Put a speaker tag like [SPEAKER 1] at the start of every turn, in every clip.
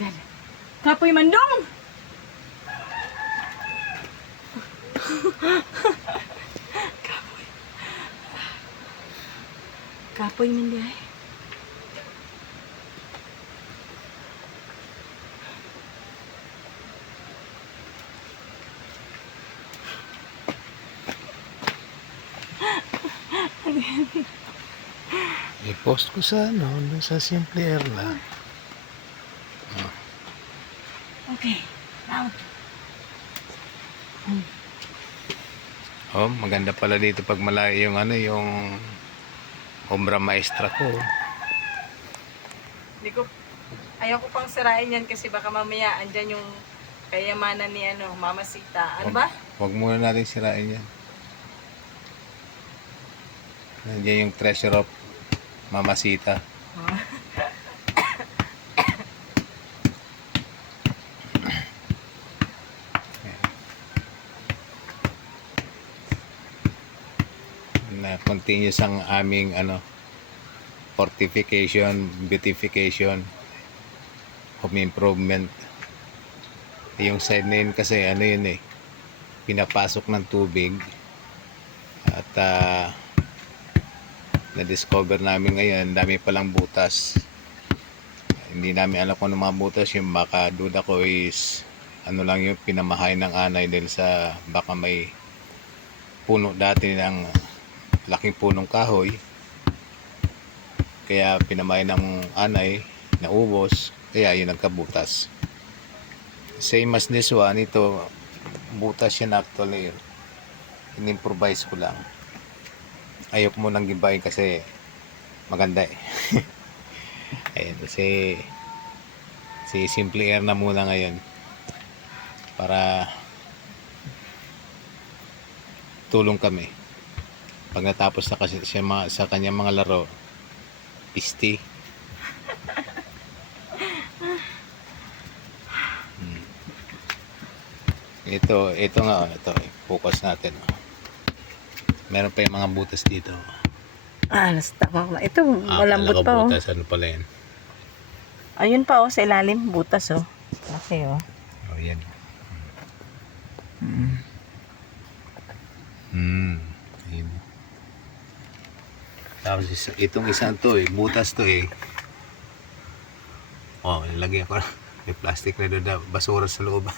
[SPEAKER 1] God. Kapoy mandong! Kapoy. Kapoy man di ay.
[SPEAKER 2] I-post ko sa ano, sa Simple Air
[SPEAKER 1] Okay. Loud.
[SPEAKER 2] Oh, maganda pala dito pag malayo yung ano, yung obra maestra ko.
[SPEAKER 1] Hindi ko, ayaw ko pang sirain yan kasi baka mamaya andyan yung kayamanan ni ano, Mama Sita. Ano ba?
[SPEAKER 2] Huwag muna natin sirain yan. Nandiyan yung treasure of Mamasita. na continuous ang aming ano fortification, beautification, home improvement. Yung side na yun kasi ano yun eh, pinapasok ng tubig at ah, na-discover namin ngayon, dami palang butas. Hindi namin alam kung ano mga butas yung baka duda ko is ano lang yung pinamahay ng anay dahil sa baka may puno dati ng laking punong kahoy. Kaya pinamay ng anay naubos kaya yun nagkabutas same as this one ito butas yan actually. In-improvise ko lang. Ayoko mo nang gibayin kasi maganda eh. Ayun kasi si simple air na muna ngayon. Para tulong kami pag natapos na kasi siya mga, sa kanyang mga laro pisti Hmm. ito ito nga oh, ito focus natin oh. meron pa yung mga butas dito
[SPEAKER 1] Ah, nasta pa. Ito,
[SPEAKER 2] Ah, kala ko
[SPEAKER 1] pa oh.
[SPEAKER 2] butas ano pala yan
[SPEAKER 1] Ayun pa oh, sa ilalim, butas oh. Okay oh.
[SPEAKER 2] oh yan hmm ayun tapos itong isang to eh butas to eh. Oh nilagyan ko may plastic na doon na basura sa loob.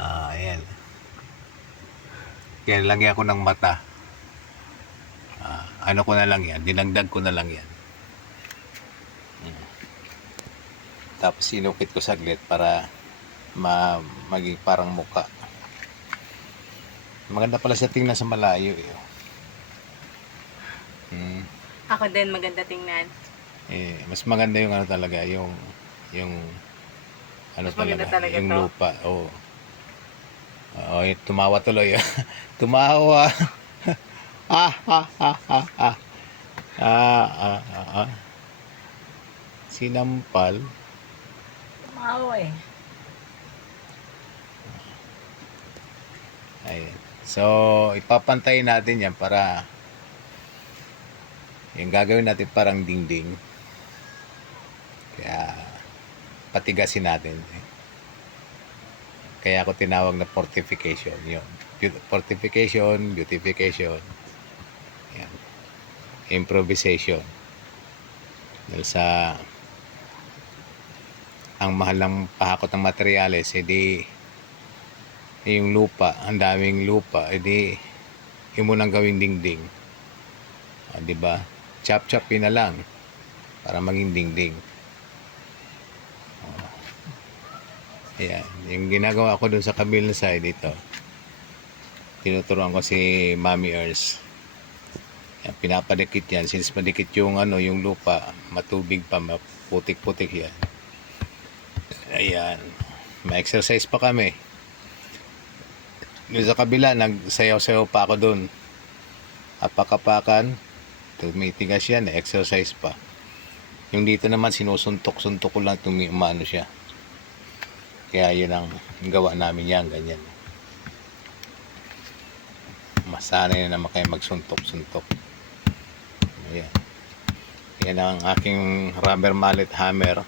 [SPEAKER 2] Ah ayan. Kaya nilagyan ko ng mata. Ah, ano ko na lang yan? Dinagdag ko na lang yan. Hmm. tapos sinukit ko saglit para ma maging parang muka. Maganda pala sa tingnan sa malayo eh.
[SPEAKER 1] Ako din maganda tingnan.
[SPEAKER 2] Eh, mas maganda yung ano talaga, yung yung ano
[SPEAKER 1] Mas
[SPEAKER 2] talaga,
[SPEAKER 1] talaga
[SPEAKER 2] yung
[SPEAKER 1] to?
[SPEAKER 2] lupa. Oo. Oh. Oh, tumawa tuloy. tumawa. ah, ah, ah, ah, ah. Ah, ah, ah, ah. Sinampal.
[SPEAKER 1] Tumawa eh.
[SPEAKER 2] Ayan. So, ipapantay natin yan para yung gagawin natin parang dingding. Kaya patigasin natin. Kaya ako tinawag na fortification. Yun. Fortification, beautification. Yan. Improvisation. Dahil sa ang mahal ng pahakot ng materyales, edi yung lupa, ang daming lupa, edi yung mo nang gawing dingding. Ah, di ba? Chop-chopin na lang para maging dingding. Oh. Ayan. Yung ginagawa ko dun sa kabilang side dito, tinuturuan ko si Mami Earth. Yan, pinapadikit yan. Since madikit yung, ano, yung lupa, matubig pa, maputik-putik yan. Ayan. Ma-exercise pa kami. Doon sa kabila, nagsayaw-sayaw pa ako doon. Apakapakan, tumitigas yan, exercise pa. Yung dito naman, sinusuntok-suntok ko lang, tumi umano siya. Kaya yun ang gawa namin yan, ganyan. Masanay na naman kayo magsuntok-suntok. Ayan. Yan ang aking rubber mallet hammer.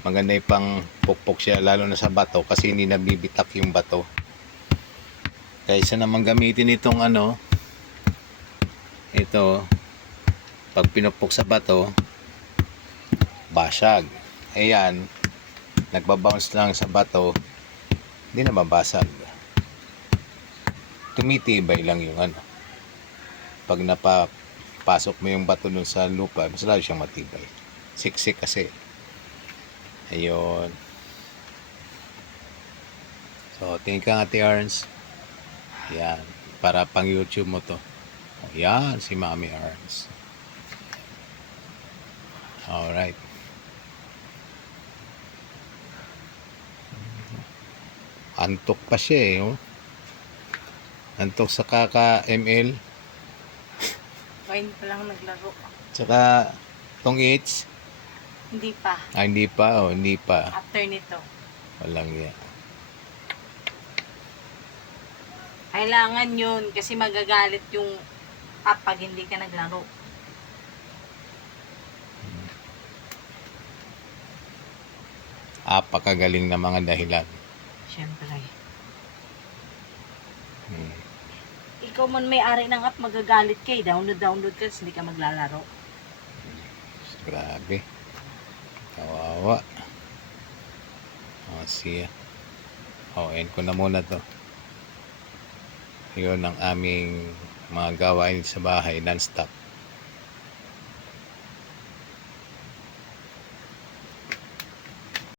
[SPEAKER 2] Maganda yung pang pukpok siya lalo na sa bato kasi hindi nabibitak yung bato. Kaysa naman gamitin itong ano, ito, pag pinupok sa bato, basag. Ayan, nagbabounce lang sa bato, hindi na mabasag. Tumitibay lang yung ano. Pag napapasok mo yung bato dun sa lupa, mas lalo siyang matibay. Siksik kasi. Ayun. So, tingin ka nga, Arns. Yan. Para pang YouTube mo to. Yan, si Mami Arns. Alright. Antok pa siya eh. Oh. Antok sa kaka-ML.
[SPEAKER 1] Kain pa lang naglaro.
[SPEAKER 2] Tsaka tong eats.
[SPEAKER 1] Hindi pa.
[SPEAKER 2] Ah, hindi pa. Oh, hindi pa.
[SPEAKER 1] After nito.
[SPEAKER 2] Walang yan.
[SPEAKER 1] Kailangan yun kasi magagalit yung app pag hindi ka naglaro.
[SPEAKER 2] Apakagaling na mga dahilan.
[SPEAKER 1] Siyempre.
[SPEAKER 2] Hmm.
[SPEAKER 1] Ikaw man may-ari ng app, magagalit ka eh. Download, download ka, hindi ka maglalaro.
[SPEAKER 2] Grabe. Kawawa. O, siya. O, end ko na muna to. Yun ang aming mga gawain sa bahay non-stop.